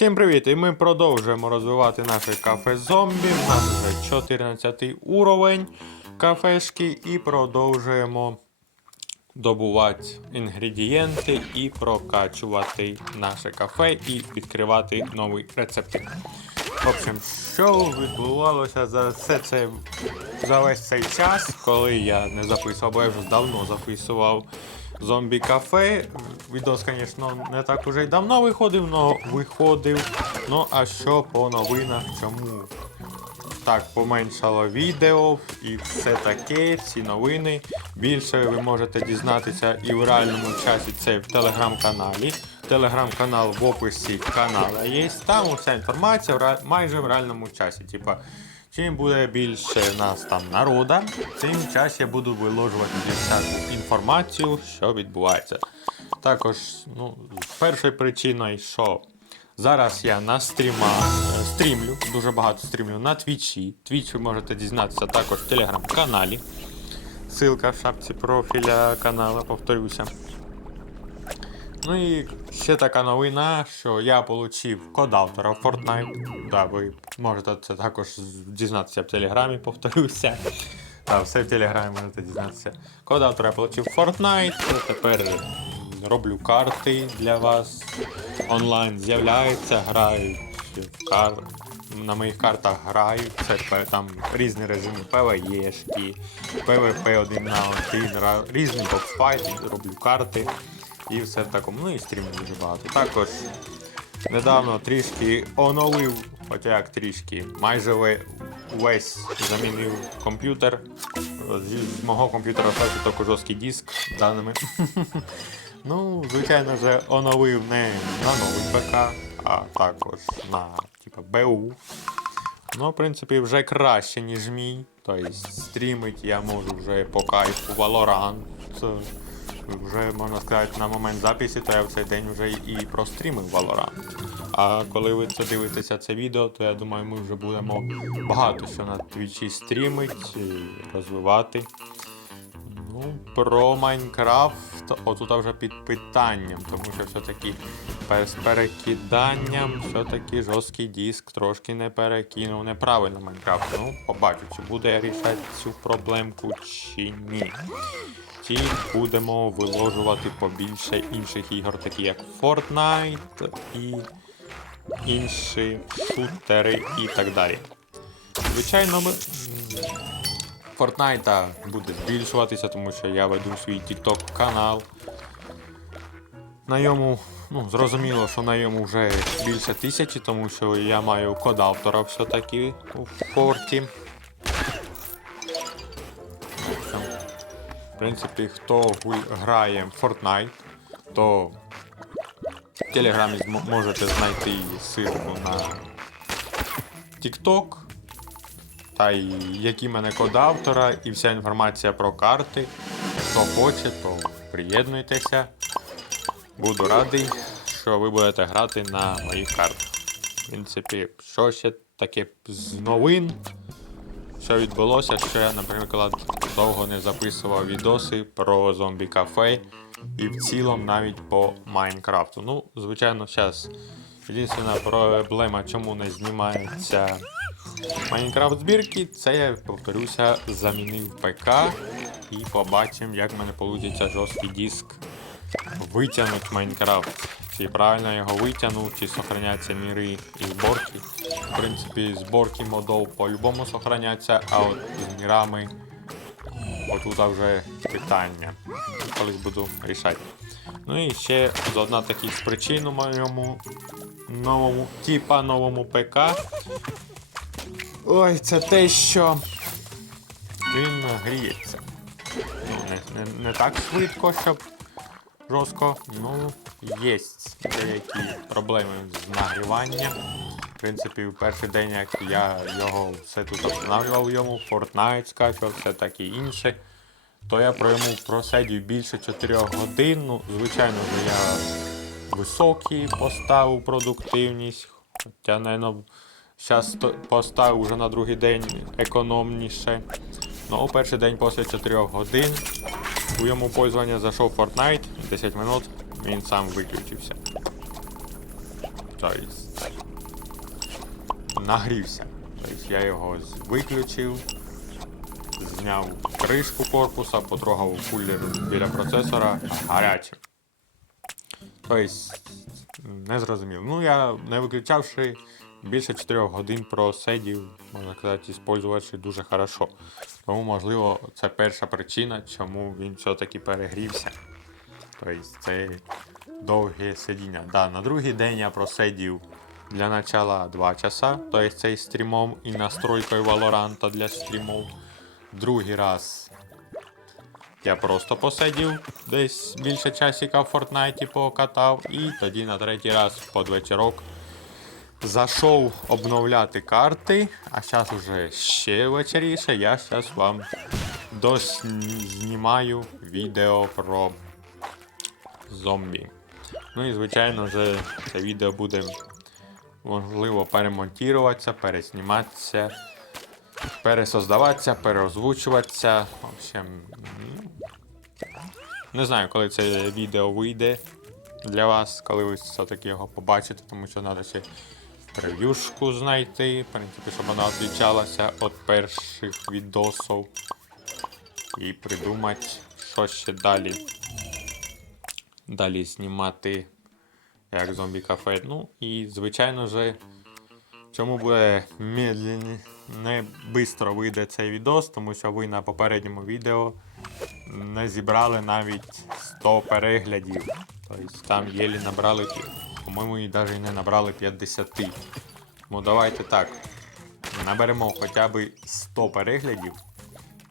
Всім привіт! І ми продовжуємо розвивати наше кафе зомбі. У нас вже 14 уровень кафешки і продовжуємо добувати інгредієнти і прокачувати наше кафе і відкривати нові рецепти. В общем, що відбувалося за все це за весь цей час, коли я не записував, бо я вже давно записував зомбі кафе. Відос, звісно, не так уже й давно виходив, але виходив. Ну а що по новинах, чому так поменшало відео і все таке, всі новини. Більше ви можете дізнатися і в реальному часі це в телеграм-каналі. Телеграм-канал в описі каналу є. Там уся інформація майже в реальному часі. Типа, чим буде більше нас там народа, тим час я буду виложувати інформацію, що відбувається. Також, ну, першою причиною, що Зараз я на стрімах е, стрімлю, дуже багато стрімлю на твічі. Твіч ви можете дізнатися також в телеграм-каналі. Ссылка в шапці профіля каналу, повторюся. Ну і ще така новина, що я отримав код автора в Fortnite. Да, ви можете це також дізнатися в телеграмі, повторюся. Да, все в телеграмі можете дізнатися. Код автора я отримав Fortnite. Тепер роблю карти для вас. Онлайн з'являється, грають в кар... на моїх картах грають. Це там різні режими ПВЕшки, ПВП один на один, різні боксфайти, роблю карти і все в такому. Ну і стрімів дуже багато. Також недавно трішки оновив, хоча як трішки, майже весь замінив комп'ютер. З мого комп'ютера став тільки жорсткий диск даними. Ну, звичайно же, оновив не на новий ПК, а також на типу, БУ. Ну, в принципі, вже краще, ніж мій. Тобто стрімить я можу вже по кайфу Valorant. Вже можна сказати, на момент записі, то я в цей день вже і прострімив Valorant. А коли ви це дивитеся це відео, то я думаю, ми вже будемо багато що на твічі стрімить, розвивати. Ну, про Майнкрафт отут вже під питанням, тому що все-таки з перекиданням все-таки жорсткий диск трошки не перекинув неправильно Майнкрафт. Ну, побачу, чи буде рішати цю проблемку чи ні. Чи будемо виложувати побільше інших ігор, такі як Fortnite і інші шутери і так далі. Звичайно, ми. Fortnite буде збільшуватися, тому що я веду свій TikTok канал. На йому, ну, зрозуміло, що на йому вже більше тисячі, тому що я маю код автора все-таки у форті. В принципі, хто грає в Fortnite, то в Телеграмі можете знайти ссылку на TikTok та й які мене код автора, і вся інформація про карти. Хто хоче, то приєднуйтеся. Буду радий, що ви будете грати на моїх картах. В принципі, що ще таке з новин, що відбулося, що я, наприклад, довго не записував відоси про зомбі кафе і в цілому навіть по Майнкрафту. Ну, звичайно, зараз єдина проблема, чому не знімається Майнкрафт збірки, це я повторюся, замінив ПК і побачимо, як в мене вийде жорсткий диск витягнути Майнкрафт. Чи правильно його витягнув, чи сохраняться міри і зборки. В принципі, зборки модов по-любому сохраняться, а от з мірами отут вже питання. Колись буду рішати. Ну і ще з одна таких причин у моєму новому, типа новому ПК. Ой, це те, що він гріється. Ну, не, не, не так швидко, щоб жорстко. Ну, є деякі проблеми з нагріванням. В принципі, в перший день, як я його все тут встановлював йому, Fortnite скачував, все таке інше, то я про йому просидів більше 4 годин. Ну, звичайно, я високий поставив продуктивність. Хоча, напевно, зараз поставив вже на другий день економніше. Ну, перший день після 4 годин у йому пользування зайшов Fortnite, 10 минут, він сам виключився. Тобто нагрівся. Тобто я його виключив, зняв кришку корпуса, потрогав кулер біля процесора, гарячим. Тобто, не зрозумів. Ну, я не виключавши більше 4 годин просидів, можна сказати, іспользувавши дуже хорошо. Тому, можливо, це перша причина, чому він все-таки перегрівся. Тобто це довге сидіння. Да, на другий день я просидів для начала 2 часа, тобто цей стрімом і настройкою Valorant для стрімов. Другий раз я просто посидів десь більше часика в Фортнайті покатав, і тоді на третій раз під вечірок зайшов обновляти карти, а зараз уже ще вечеріше, я зараз вам дознімаю відео про зомбі. Ну і звичайно вже це відео буде можливо перемонтуватися, пересніматися, пересоздаватися, переозвучуватися. В общем, ну, не знаю, коли це відео вийде для вас, коли ви все-таки його побачите, тому що треба ще прев'юшку знайти, в принципі, щоб вона відрізнялася від перших відосів. І придумати, що ще далі. Далі знімати як зомбі кафе. Ну і звичайно же, чому буде медленні, не швидко вийде цей відос, тому що ви на попередньому відео не зібрали навіть 100 переглядів. Тобто там єлі набрали, по-моєму, і навіть не набрали 50. Тому давайте так. Наберемо хоча б 100 переглядів,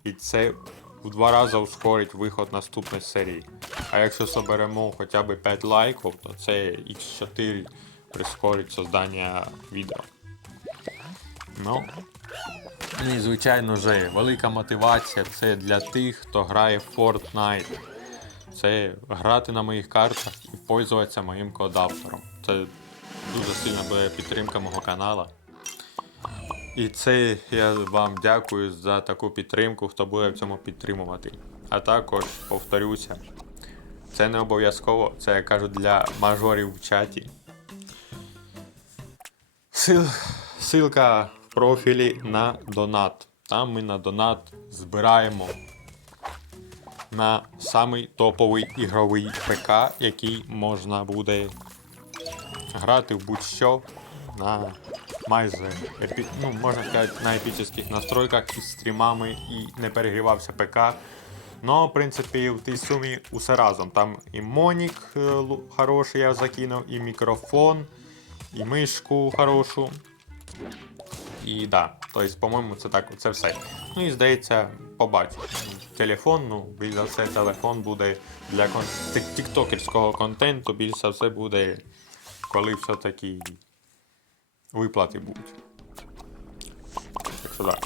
і це в два рази ускорить виход наступної серії. А якщо соберемо хоча б 5 лайків, то це X4 прискорить создання відео. Ну, ну і звичайно же, велика мотивація це для тих, хто грає в Fortnite. Це грати на моїх картах і пользуватися моїм кодавтором. Це дуже сильна буде підтримка мого каналу. І це я вам дякую за таку підтримку, хто буде в цьому підтримувати. А також повторюся, це не обов'язково, це я кажу для мажорів в чаті. Сил, силка профілі на донат. Там ми на донат збираємо на самий топовий ігровий ПК, який можна буде грати в будь-що на майже епі... ну, можна сказати, на епічних настройках із стрімами і не перегрівався ПК. Ну, в принципі, в тій сумі усе разом. Там і Монік е, хороший я закинув, і мікрофон, і мишку хорошу. І да, тобто, по-моєму, це так, це все. Ну і здається, побачу. Телефон, ну, більш за все, телефон буде для кон... тіктокерського контенту, більш за все буде, коли все-таки виплати будуть. Так що да.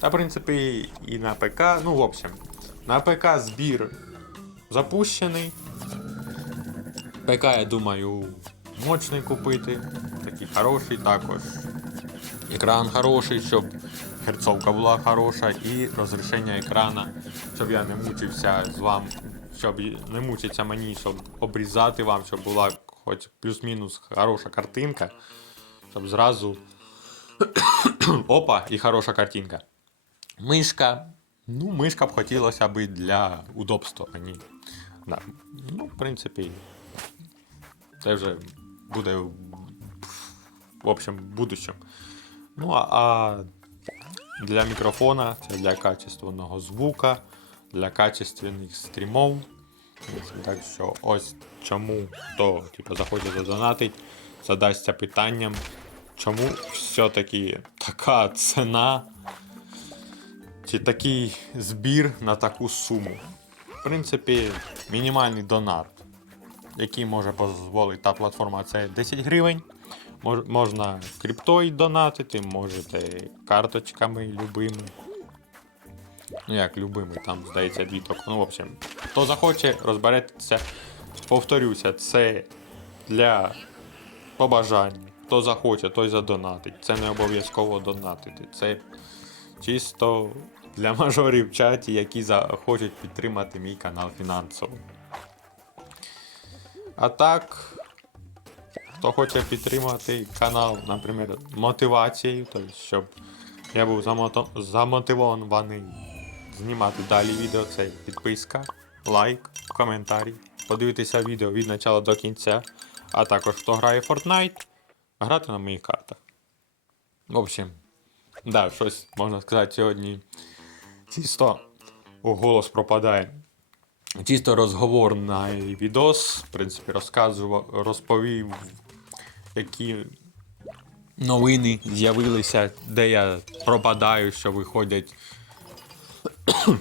Та, в принципі, і на ПК, ну, в общем, на ПК збір запущений. ПК, я думаю, мощний купити. Такий хороший також. Екран хороший, щоб герцовка була хороша і розрішення екрана, щоб я не мучився з вами, щоб не мучиться мені, щоб обрізати вам, щоб була хоч плюс-мінус хороша картинка, щоб зразу опа і хороша картинка. Мишка. Ну, мишка б хотілося б для удобства мені. Да. Ну, в принципі, це вже буде в общем, в будущем. Ну, а, для мікрофона це для качественного звука, для качественних стрімов. Так що ось чому хто типу, захоче задонатить, задасться питанням, чому все-таки така ціна чи такий збір на таку суму. В принципі, мінімальний донат, який може дозволити та платформа, це 10 гривень. Мож- Можна криптою донатити, можете карточками любими. Ну як любими, там здається дві. Ну, в общем, хто захоче, розбереться. Повторюся, це для побажань. Хто захоче, той задонатить. Це не обов'язково донатити. Це чисто для мажорів в чаті, які захочуть підтримати мій канал фінансово. А так, хто хоче підтримати канал, наприклад, мотивацією, тобто, щоб я був замотивований знімати далі відео, це підписка, лайк, коментарі, подивитися відео від початку до кінця, а також хто грає в Fortnite, грати на моїх картах. В общем, да, щось можна сказати сьогодні. Чисто голос пропадає. Чисто розговорний відос. В принципі, розказував, розповів, які новини з'явилися, де я пропадаю, що виходять.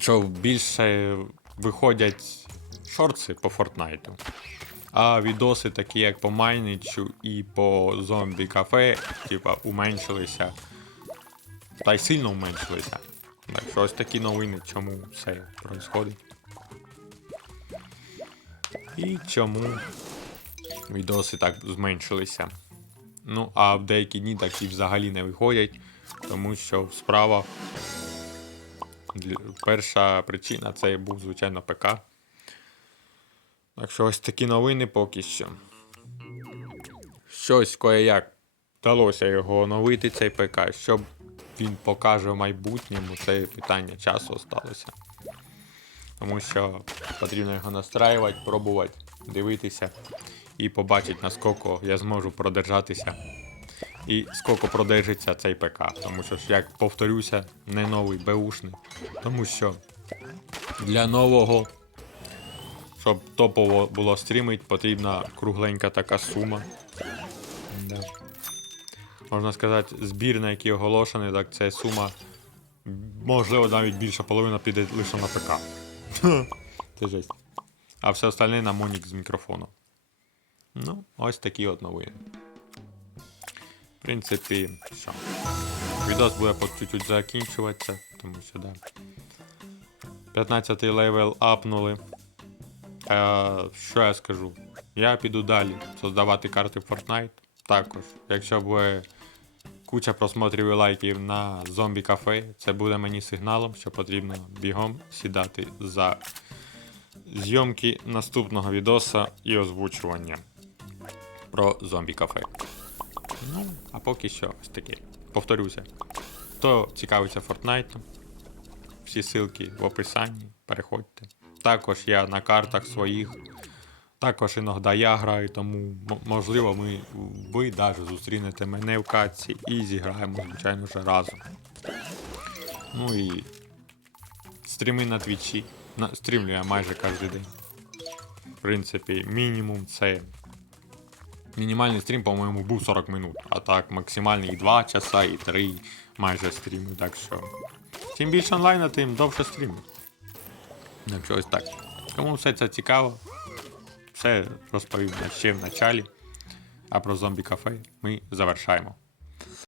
що більше виходять шорти по Фортнайту. А відоси, такі як по Майничу і по зомбі кафе, типа, уменшилися. Та й сильно уменшилися. Так що ось такі новини, чому це відбувається. І чому відоси так зменшилися. Ну, а в деякі дні такі взагалі не виходять, тому що справа. Перша причина це був, звичайно, ПК. Так що ось такі новини поки що. Щось кое-як вдалося його оновити, цей ПК. Що він покаже в майбутньому, це питання часу осталося. Тому що потрібно його настраювати, пробувати, дивитися і побачити, наскільки я зможу продержатися. І скільки продержиться цей ПК. Тому що, як повторюся, не новий Бушний. Тому що для нового, щоб топово було стрімити, потрібна кругленька така сума. Да. Можна сказати, збір, на який оголошений, так це сума. Можливо, навіть більша половина піде лише на ПК. Це жесть. А все остальне на монік з мікрофоном. Ну, ось такі от новини. В принципі, що. Відос буде по чуть-чуть закінчуватися, тому що да. 15 левел апнули. Е, що я скажу? Я піду далі создавати карти в Fortnite. Також, якщо буде куча просмотрів і лайків на зомбі кафе, це буде мені сигналом, що потрібно бігом сідати за зйомки наступного відоса і озвучування про зомбі кафе. Ну, а поки що ось таке. Повторюся. Хто цікавиться Fortnite, всі ссылки в описанні, переходьте. Також я на картах своїх. Також іноді я граю, тому можливо ми, ви навіть зустрінете мене в катці і зіграємо, звичайно вже разом. Ну і стріми на твічі. Стрімлю я майже кожен день. В принципі, мінімум це. Мінімальний стрім, по-моєму, був 40 минут. А так, максимальний і 2 часа, і 3 майже стріми, Так що. Чим більше онлайна, тим довше стрімю. Якщо ось так. Кому все це цікаво, все розповім ще в началі. А про зомбі кафе ми завершаємо.